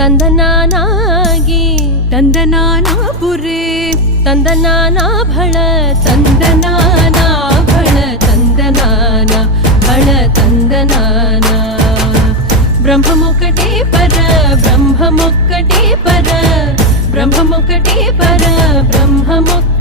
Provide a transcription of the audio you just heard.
ತಂದನಾನಾಗಿ ತಂದನಾನಾಪುರೇ ತಂದನಾನಾ ಭಳ ತಂದನಾನಾ ಭಳ ತಂದನಾನ ಭಳ ತಂದನಾನ ಬ್ರಹ್ಮಮೊಕ್ಕಟೇ ಪರ ಬ್ರಹ್ಮಮೊಕ್ಕಟೇ ಪರ ಬ್ರಹ್ಮಮೊಕ್ಕಟೇ ಪರ ಬ್ರಹ್ಮಮೊಕ್ಕ